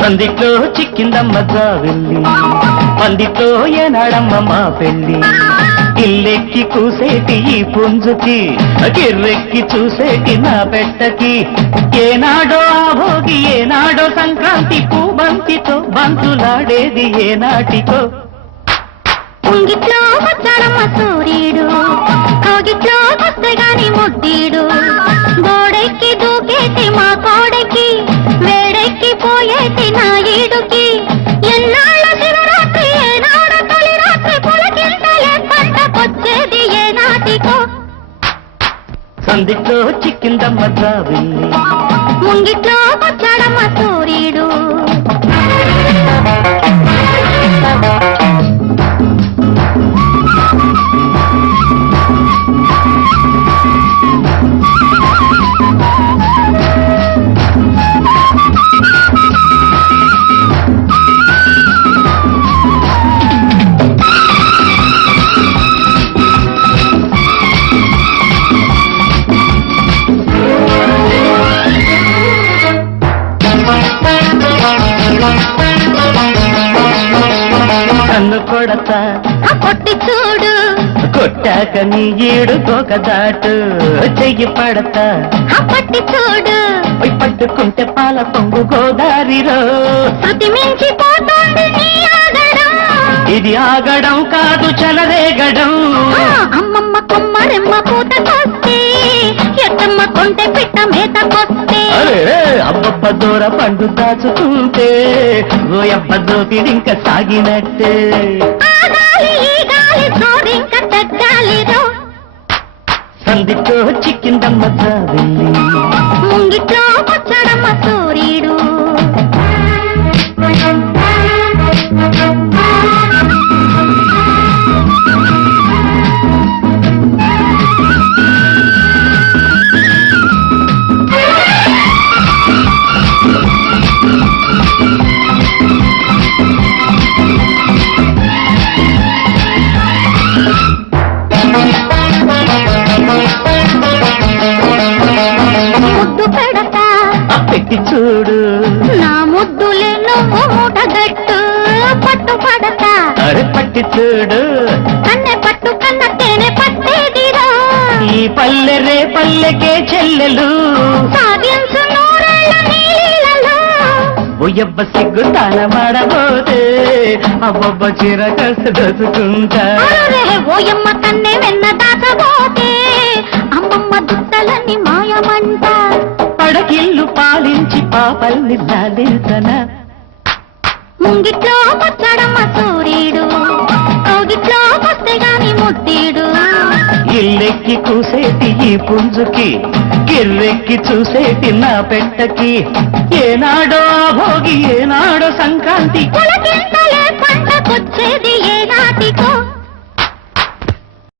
పందిట్లో చిక్కిందమ్మ జావెల్లి, పందిట్లో ఏనాడమ్మ మా పెళ్ళి. ఇల్లెక్కి కూసేటి ఈ పుంజుకి, గిర్రెక్కి చూసేటి నా పెట్టకి. ఏనాడో ఆ భోగి, ఏనాడో సంక్రాంతి, పూబంతితో బంతులాడేది ఏనాటికో. ఉంగిట్లో వచ్చాడమ్మ సూర్యుడు, కోగిట్లో వస్తే గాని ముద్దీడు. గోడెక్కి దూకేటి మా కోడెక్కి, వేడెక్కి పోయేటి నా ఈడుకి. ఎన్నాళ్ళ శివరాత్రి, ఏనాడ తొలి రాత్రి, పులకింతలే పంటకొచ్చేది ఏనాటికో. సందిట్లో చిక్కిందమ్మ జావెల్లి, ముంగిట్లో వచ్చాడమ్మ సూర్యుడు. కన్ను కొడతా కొట్టి చూడు, కొట్టాక నీ ఈడు తోక దాటు. చెయ్యి పడతా పట్టి చూడు, పట్టుకుంటే పాల పొంగు గోదారిలో. శృతి మించిపోతోంది నీ ఆగడం. ఇది ఆగడం కాదు చలరేగడం. అమ్మమ్మ కొమ్మరెమ్మ పూతకొస్తే, ఎట్టమ్మ కొంటె పిట్ట మేతకొస్తే. అబ్బబ్బ దూర పండు దాచుకుంటే, ఓ అబ్బ దోపిడింక సాగినట్టే. ఆగాలి ఈ గాలి జోరింక తగ్గాలిరో. సందిట్లో చిక్కిందమ్మ జావెల్లి, ముంగిట్లో వచ్చాడమ్మ సూర్యుడు. ముద్దు పెడతా పెట్టి చూడు, నా ముద్దులే నువ్వు మూటగట్టు. పట్టు పడతా అరే పట్టి చూడు, కన్నె పట్టు కన్న తేనె పట్టేదిరా. ఈ పల్లె రే పల్లెకే చెల్లెలు. సాగించు నూరేళ్ళ నీళ్ళలో. ఓయబ్బ సిగ్గు తాళమాడబోతే, అబ్బబ్బ చీర కసి దొరుకుంటా. అరే ఓయమ్మ కన్నె వెన్న దాచబోతే, అమ్మమ్మ దుట్టలన్నీ మాయమంట. పడకిల్లు పాలించి పాపల్ని లాలించన. ముంగిట్లో వచ్చాడమ్మ సూర్యుడు, కోగిట్లో వస్తే గాని ముద్దీడు. ఇల్లెక్కి కూసేటి ఈ పుంజుకి, గిర్రెక్కి చూసేటి నా పెట్టకి. ఏనాడో ఆ భోగి, ఏనాడో సంక్రాంతి, పులకింతలే పంటకొచ్చేది ఏనాటికో.